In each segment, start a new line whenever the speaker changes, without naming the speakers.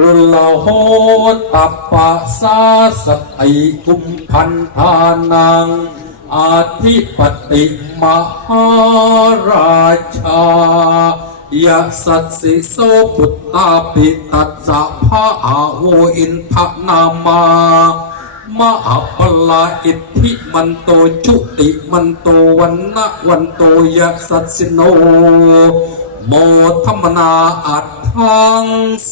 รุลโหตัปปะสาสติกุมพันธานังอาธิปติมหาราชายะสัตสิโสปุตตาปิตัสสะภะอาโวอินทนามามหาปลาอิทธิมันโตจุติมันโตวันนะวันโตยะสัสสิโนโมธรรมนาอัต ถัง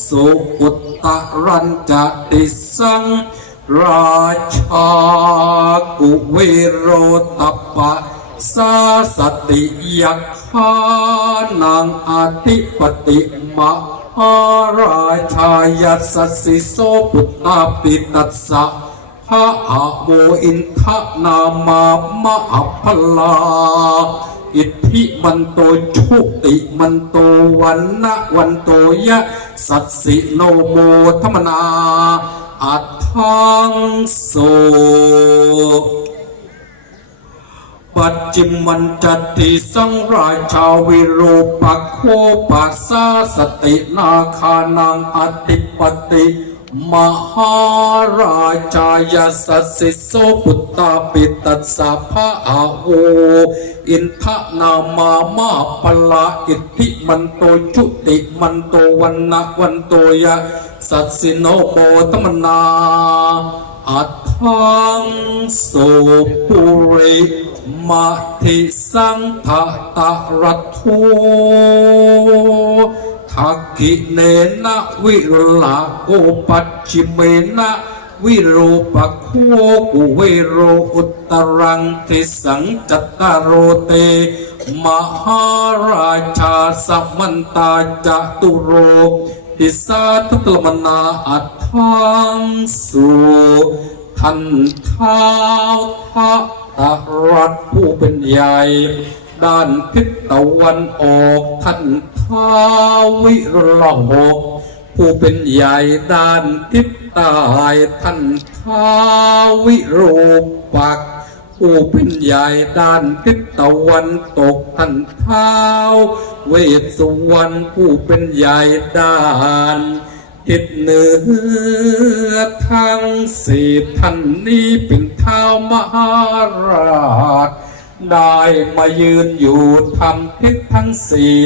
สุอุตตรันจติสัง ราชากุเวโรตปะสาสติยักขานังอาทิปติมหาราชายัสสิโสปุตตาปิตัสสะพระอาโวอินทนามามะอัพลา อิทธิมันโตชุติมันโตวันนะวันโตยะ สัตสิโนโมธรรมนาอัตถังโสปัจจิมันจติสังราชาวิโรปักโคปัสสาสตินาคานังอติปติ มหาราชายาสสสิโสปุตตาปิตัสสะภะอาโวอินทนามามาปลาอิทธิมันโตจุติมันโตวันนะวันโตยะสัสสิโนโมตมนาอัตถังโสปุริมาทิสังทะตะรัตถุทั ทักกิเนนะวิรุลาโกปัจจิเมนะวิโรปะโคกุเวโรอุตตรังติสังจัตตารโรเต มหาราชาสัมมันตาจตุโรติสาทุตลมนาอัตถังสุท่านท้าทะตะรัตผู้เป็นใหญ่ ด้านทิศตะวันออกท่านทาวิรหกผู้เป็นใหญ่ด้านทิศใต้ท่านท้าวิรูปักผู้เป็นใหญ่ด้านทิศตะวันตกท่านเท้าเวสสุวรรณผู้เป็นใหญ่ด้านทิศเหนือทั้งสี่ท่านนี้เป็นเท้ามหาราชได้มายืนอยู่ทำทิศทั้งสี่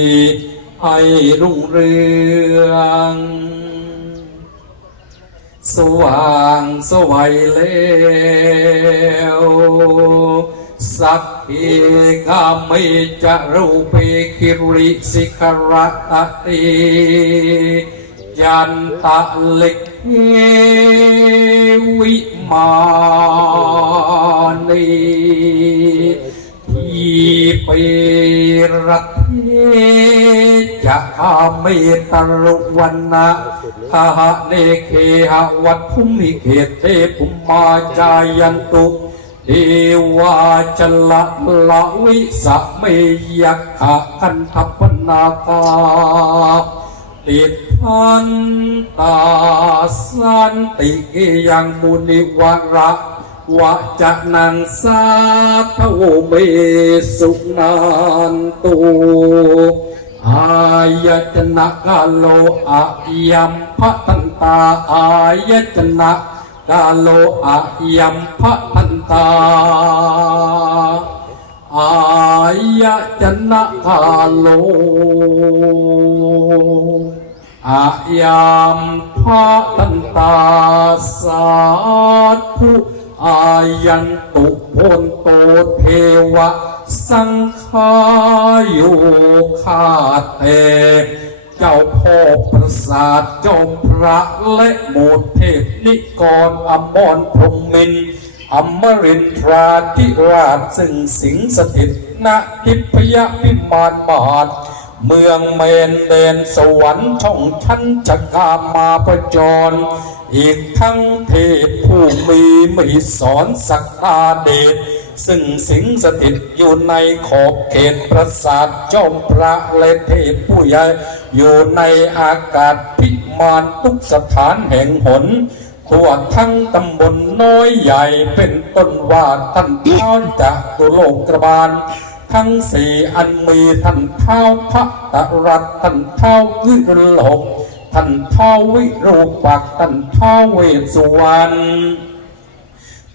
ให้รุ่งเรือง สว่างสวัยแล้วสักเอกามิจะรูปีคิริสิกระตติยันตะล็กวิมานีที่เปรัต จะอาเมตรวันนะทหะเนเคหวัตภุมิเขเตปุมมาจายันตุเดวาจละละวิสะเมยักขะคันทัปนาคาติดพันตาสันติยังมุนิวระ วะจะนังสาทโวเมสุนันตุอายตนะกาโลอะยัมพะตันตาอายตนะกาโลอะยัมพะตันตาอายะจนะกาโลอาญามพะตันตาสาธุ อายันตุพนโตเทวะ สังฆายโยคาเต เจ้าพ่อประสาทเจ้าพระและหมู่เทพนิกรอมรพรมินอมรินทราธิราชซึ่งสิงสถิตณทิพยวิมานมหาด เมืองเมนเดนสวรรค์ช่องชั้นจักรามาประจร อีกทั้งเทพผู้มีมีสอนศักดาเดชซึ่งสิงสถิตอยู่ในขอบเขตปราสาทจอมพระและเทพผู้ใหญ่อยู่ในอากาศพิมานทุกสถานแห่งหนทั่วทั้งตำบลน้อยใหญ่เป็นต้นว่าท่านเท้าจากตุโลกบาล ทั้งสี่อันมีท่านเท้าพระตรัตท่านเท้าวิรลกท่านท้าวิโรปักท่านท้าเวสสุวรรณ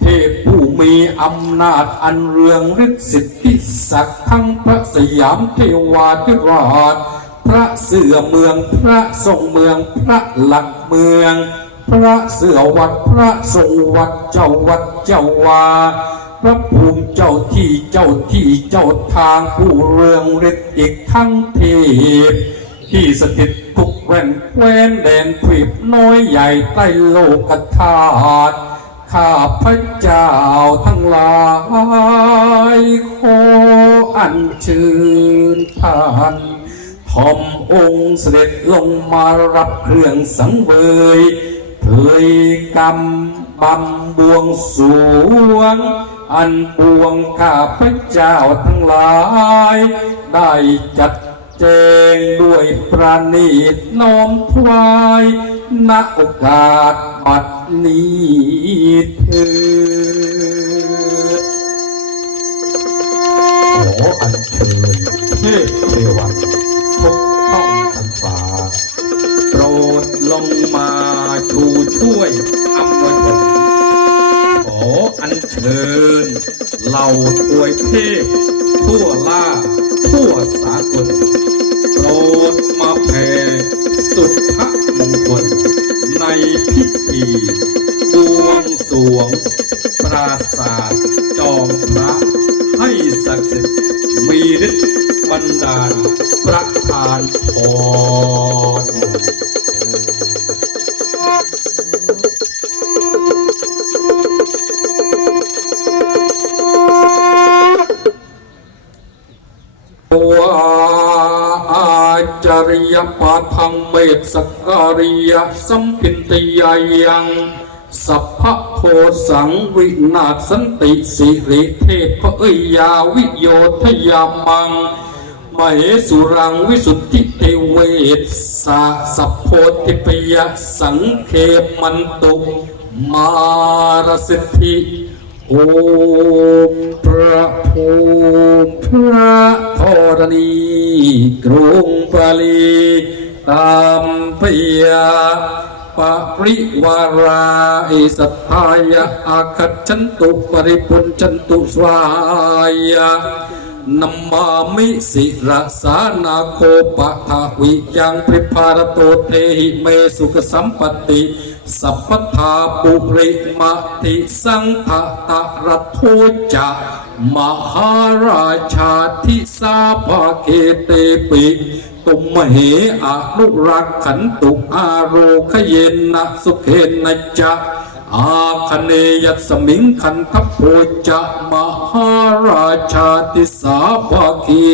เทพผู้มีอำนาจอันเรืองฤทธิ์สิทธิศักดิ์ทั้งพระสยามเทวาธิราช พระเสือเมืองพระทรงเมืองพระหลักเมือง พระเสือวัดพระทรงวัดเจ้าวัดเจ้าวา พระภูมิเจ้าที่เจ้าที่เจ้าทางผู้เรืองฤทธิ์อีกทั้งเทพที่สถิตทุกแว่นแคว้นแดนทวีปน้อยใหญ่ใต้โลกธาตุข้าพระเจ้าทั้งหลายขออัญเชิญท่านทอมองค์เสด็จลงมารับเครื่องสังเวยเผยกรรมบำบวงสวง อันปวงข้าพระเจ้าทั้งหลาย ได้จัดแจงด้วยประณีตน้อมถวายณโอกาสบัดนี้เถิด
ขออัญเชิญเทพเทวันทุกห้องทันฟ้า
โปรดลงมาชูช่วยอำนวยผล อัญเชิญเหล่าทวยเทพ ทั่วล่า ทั่วสากลโปรดมาแผ่สุภมงคล ในพิธีบวงสวง ปราสาทจอมพระ ให้ศักดิ์สิทธิ์มีฤทธิ์บันดาลประทานพร ตสการิยสัมพินตยายังสัพพะโพสังวินาศสันติสิริเทพเอยยาวิโยทยามังมเหสุรังวิสุทธิเทเวสสะสัพโพธิปยสังเคมันตุมารสิทธิโอมพระภูมิพระธรณีกรุงปาลี ตามพยาปริวาราอิสัทธายะอาคัจฉันตุปริปุญชันตุสวายะนัมมามิสิรสานาโคปะทาวิยังปริภารโตเทหิเมสุขสัมปติ สัพพทาปุริมติสังทะตะระโทจะมหาราชาทิสาภาเกเตปิ ตุมเหอนุรักขันตุอาโรคเยนนะสุเขนะจะอาคเนยัสมิงคันทโพจะมหาราชาติสาภาคี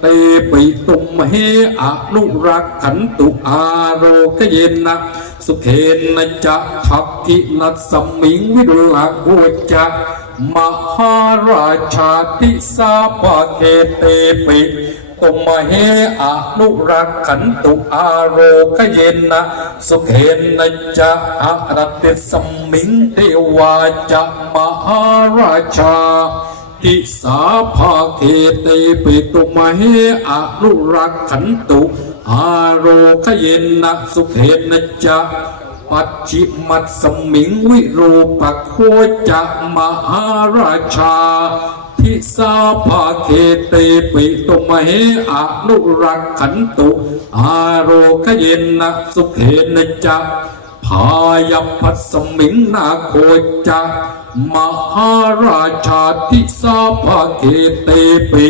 เตปิตุมเฮอนุรักขันตุอาโรกเยนนะสุเขนะจะทักกินัสมิงวิรุลาโกจะมหาราชาติสาภาเคเตปิ ตุมเหอนุรักขันตุอาโรคเยนนะสุเขนะจะอารติสมิงเทวาจะมหาราชาทิสาภาเกเตปิตุมเหอนุรักขันตุอาโรคเยนนะสุเขนะจะปัจฉิมัตสมิงวิโรปโคจะมหาราชา ทิสาภาเคเตปิตุมเหอนุรักขันตุอาโรคเยนนะสุเขนะจะพายพัสมิงนาโคจะมหาราชาทิสาภาเคเตปิ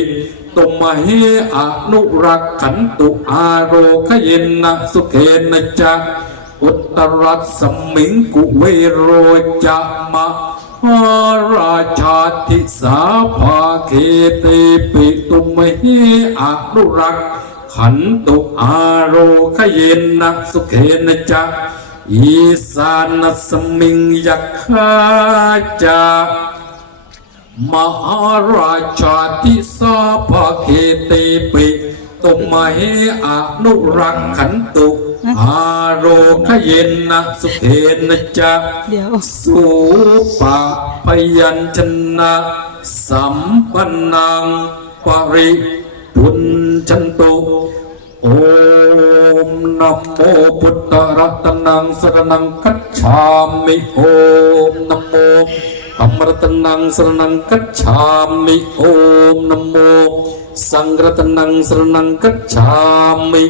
ตุมเหอนุรักขันตุอาโรคเยนนะสุเขนะจะอุตรัสสมิงกุเวโรจะม หาราชาทิสาภาเคเตปิตุมเหอนุรักขันตุอาโรคเยนนะสุเขนะจะอีสานสมิงยักขาจะมหาราชาทิสาภาเคเตปิตุมเหอนุรักขันตุ อาโรคเยนนะสุเขนะจะ
เดี๋ยว
สุปะพยัญชนะสัมปันนังปริปุญชันตุโอมนะโมพุทธรัตนังสรนังคัจฉามิโอมนะโมธรรมรัตนังสรนังคัจฉามิโอมนะโมสังฆรัตนังสรนังคัจฉามิ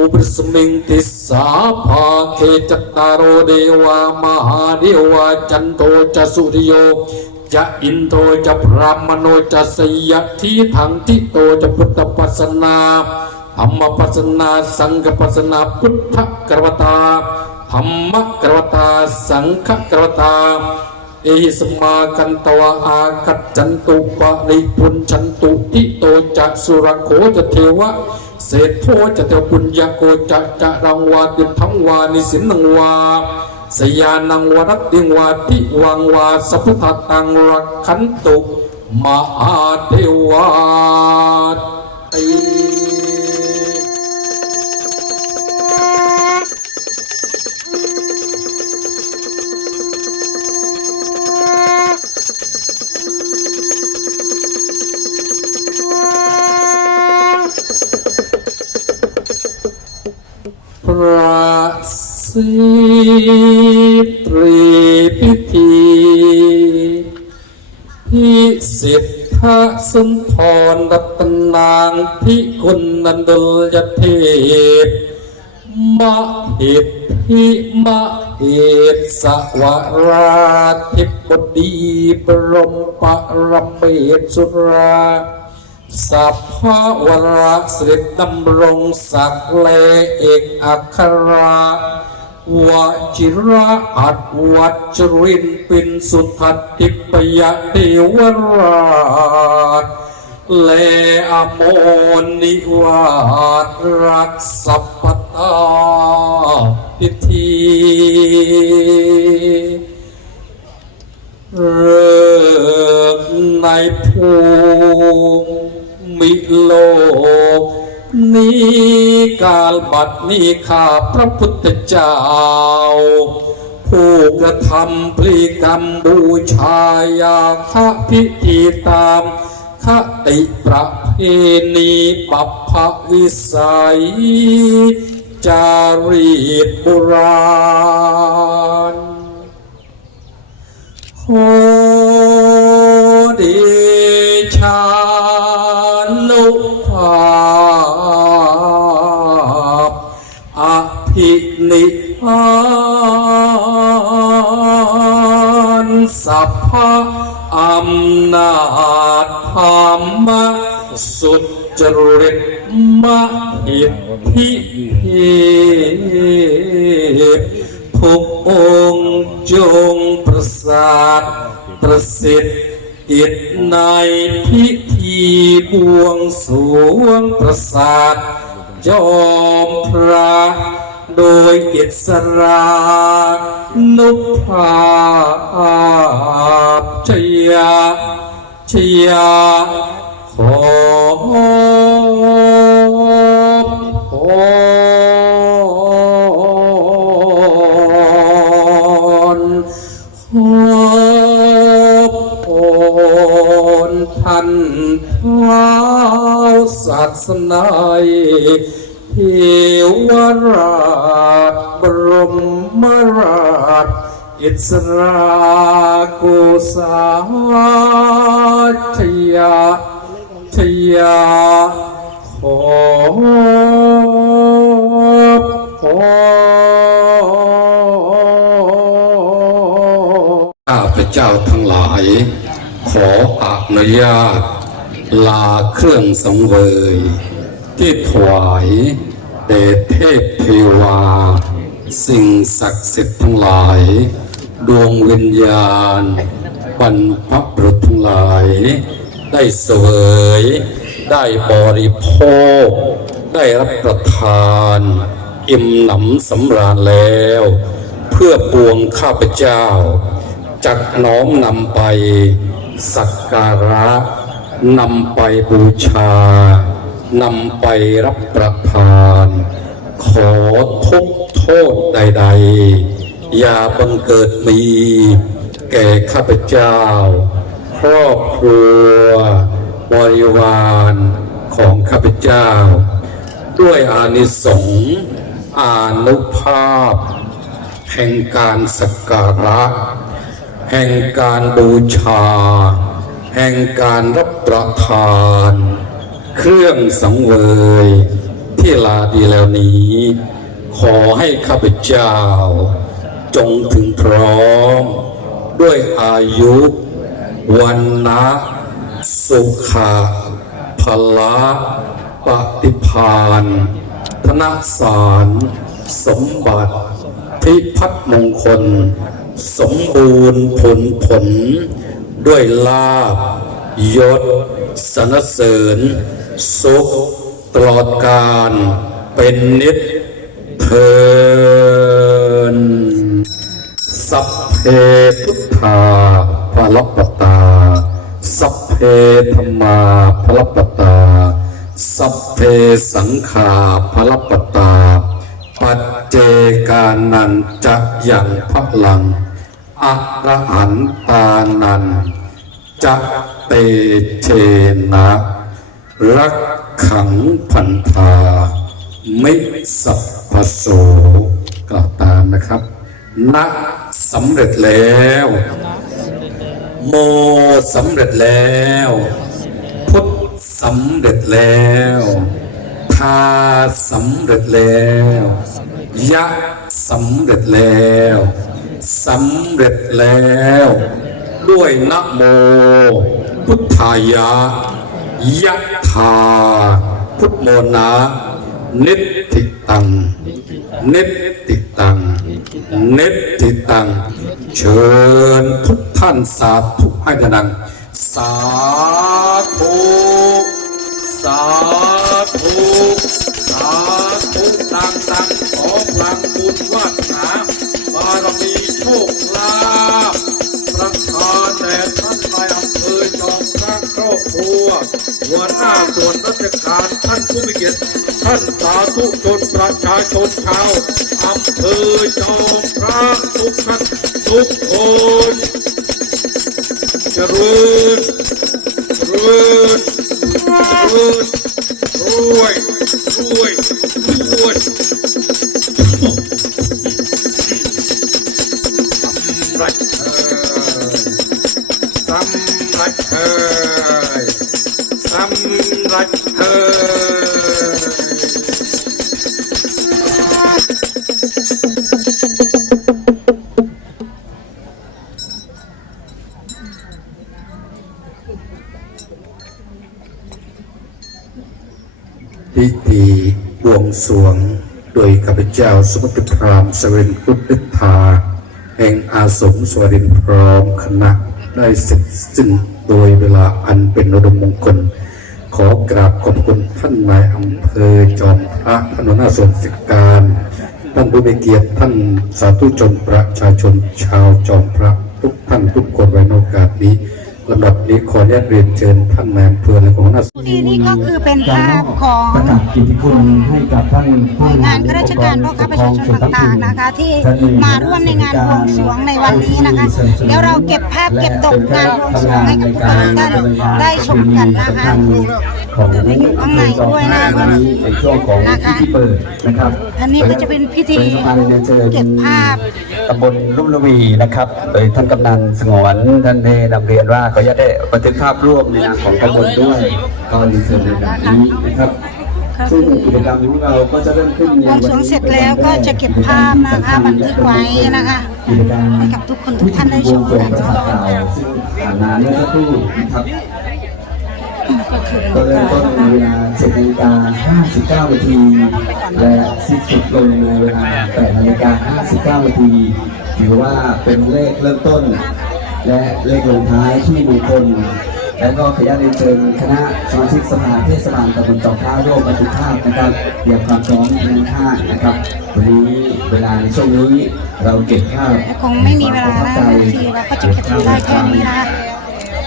อุปสมิงติสาภาเคจตตารโอเดวามหาเดวาจันโทจสุริโยจะอินโทจะพรามโนจะสยทีถังทิโตจะพุทธปัสนาธรรมปัสนาสังฆปัสนาพุทธกรวตาธรรมกรวตาสังฆกรวตาเอหิสมากันตวะอาคัจจันตุปะริพุนชันตุทิโตจะสุรโคจะเทวะ เศษโพจะเทวปุญญาโกจะจะรังวาติทังวานิสินังวาสยานังวรัตติวาทิวังวาสัพพุทธตังรักขันตุมหาเทวา สิตรีพิธีพิสิทธสุนทรรัตนางพิคุณนันดลยเทพมเหตุพิมเหตุสวราธิบดีบรมปรเมศสุราสัพพะวราสิริดำรงศักดิ์เลเอกอัครา วจิระอัดวัจรินปินสุทัติปยเทวราชเลอโมนิวารักสัพพตาพิธีเริกในภูมิโลก นี้กาลบัดนี้ข้าพระพุทธเจ้า ผู้กระทำพลีกรรมบูชายาคพิธีตามคติประเพณีปัปพวิสัย จารีตโบราณ ภินิพานสัพพะอำนาจธรรมสุจริตมหิทธิเพทุกองค์จงประสาทประสิทธิ์กิจในพิธีบวงสวงประสาทจอมพระ โดยอิสรานุภาพชยาชยาขอพรขอบพรท่านท้าศาสนา เทวราชบรมราชอิสราโกสาชยาชยาขอบพรข้าพเจ้าทั้งหลาย ขออนุญาต ลาเครื่องสังเวย ที่ถวายแด่เทพเทวา สิ่งศักดิ์สิทธิ์ทั้งหลาย ดวงวิญญาณบรรพบุรุษทั้งหลาย ได้เสวย ได้บริโภค ได้รับประทาน อิ่มหนำสำราญแล้ว เพื่อปวงข้าพเจ้า จักน้อมนำไปสักการะนำไปบูชา นำไปรับประทาน ขอทุกโทษใด ๆ อย่าบังเกิดมี แก่ข้าพเจ้า ครอบครัวบริวารของข้าพเจ้า ด้วยอานิสงส์อานุภาพ แห่งการสักการะ แห่งการบูชา แห่งการรับประทาน เครื่องสังเวยที่ลาดีแล้วนี้ ขอให้ข้าพเจ้า จงถึงพร้อม ด้วยอายุ วันนะสุขะพละปฏิพานธนสาร สมบัติพิพัฒมงคล สมบูรณ์ผลผล ด้วยลาบยศสนเสริญ สุขตลอดกาลเป็นนิจเทินสัพเพพุทธาภลปตา สัพเพธรรมาภลปตา สัพเพสังขาภลปตา ปัจเจกานันจะอยังพลังอะระหันตานันจะเตเชนะ รักขังพันธาไมิสัพพโสกล่าวตามนะครับณสำเร็จแล้ว โมสำเร็จแล้ว พุทธสำเร็จแล้วทาสำเร็จแล้ว ยะสำเร็จแล้วสำเร็จแล้ว ด้วยนะโม พุทธายะ ยะธาพุทโมนะนิติตังนิติตังนิติตัง เชิญทุกท่านสาธุให้ดังสาธุ สาธุ สาธุ ราชการท่านผู้มีเกียรติท่านสาธุชนประชาชนชาวอำเภอจอมพระทุกท่านทุกคนเจริ พิธีบวงสรวง โดยข้าพเจ้าสมุติพรามสเวนกุติธาแห่งอาสมสวรินพร้อมคณะได้เสร็จสิ้นโดยเวลาอันเป็นอุดมมงคล ขอกราบขอบคุณท่านนายอำเภอจอมพระท่านหัวหน้าส่วนราชการ ท่านผู้มีเกียรติท่านสาธุชนประชาชนชาวจอมพระทุกท่านทุกคนไว้ในโอกาสนี้ ลำดับนี้ขออนุญาตเรียนเชิญท่านนายอำเภอและหัวหน้า
ที่นี่ก็คือเป็นภาพของ
ประกาศกิตติคุณให้กับท่าน
หน่วยงานข้าราชการพ่อค้าประชาชนต่างๆนะคะ ที่มาร่วมในงานบวงสรวงในวันนี้นะคะเดี๋ยวเราเก็บภาพเก็บตกงานบวงสรวงให้กับทุกคนได้ได้ชมกันนะคะ
ของ
เดี๋ยวไปอยู่ข้างในด้วยนะ
วันนี้ในช่วงของ
นะคะ
พิธีเปิดนะครับ
อันนี้ก็จะเป็นพิธี
เป็นการเรียนเชิญ
เก็บภาพ
ตำบลลุ่มละวีนะครับ โดยท่านกำนันสงวนท่านได้นำเรียนว่าขออนุญาตได้บันทึกภาพร่วมในนามของตำบลด้วยก็เรียนเชิญในแบบนี้นะครับ ซึ่งกิจกรรมของเราก็จะเริ่มขึ้นใน
บวง
วัน
สรวง
นี้
เสร็จแล้วก็จะเก็บภาพนะคะบันทึกไว้นะคะ
กิจกรรม
ให้กับทุกคนทุกท่านได้ชมกัน
พิธีบวงสรวงประสาทเก่าซึ่งผ่านมาเมื่อสักครู่นะครับ
ก็คือ
ก็เริ่มต้นในเวลา7นาฬิกา59นาที และสิ้นสุดลงในเวลา8นาฬิกา59นาที ถือว่าเป็นเลขเริ่มต้น และเลขลงท้ายที่มงคลและก็ขออนุญาตเรียนเชิญคณะสมาชิกสภาเทศบาลตำบลจอกพระร่วมบันทึกภาพนะครับเตรียมความพร้อมในท่านะครับ วันนี้เวลาในช่วงนี้เราเก็บภาพ
คงไม่มีเวลาแล้วทีเราก็จะเก็บได้แค่นี้นะคะ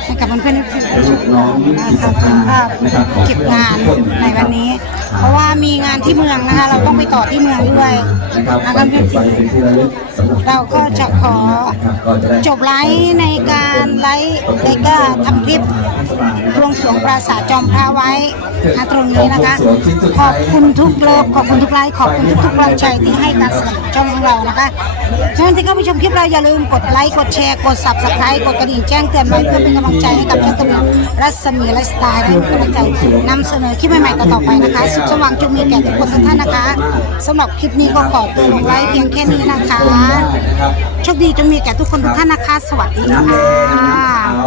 ให้กับเพื่อนๆที่
ลูกน้องจิตศรัทธานะครับของ
เก็บ
เพื่อน
งาน
ทุกคน
ใน
นะค
วั
รับ
นนี้ เพราะว่ามีงานที่เมืองนะคะ เราต้องไปต่อที่เมืองด้วย
นะครับ
นะ
ไว้
คะ
เก็บไว้เป็นที่ระลึกสำหรับ
เราก็จะขอ
นะครับก็จะได้
จบไลฟ์ในการไลฟ์แล้วก็ทำคลิปบวงสรวงปราสาทจอมพระไว้ณตรงนี้นะคะ ขอบคุณทุกเลิฟขอบคุณทุกไลค์ขอบคุณทุกทุกๆกำลังใจที่ให้การสนับสนุนช่องของเรานะคะฉะนั้นที่เข้าไปชมคลิปเราอย่าลืมกดไลค์กดแชร์กด subscribe กดกระดิ่งแจ้งเตือนไว้เพื่อเป็นกำลังใจให้กับช่องกระดิ่งรัศมีไลฟ์สไตล์และเป็นกำลังใจนำเสนอคลิปใหม่ๆต่อๆไปนะคะสุขสว่างจงมีแก่ทุกคนทุกท่านนะคะสำหรับคลิปนี้ก็ขอตัวลงไลฟ์เพียงแค่นี้นะคะ
นะครับ
โชคดีจงมีแก่ทุกคนทุกท่านนะคะ สวัสดี
น้ำแด
ค่ะ
งน้ำขาว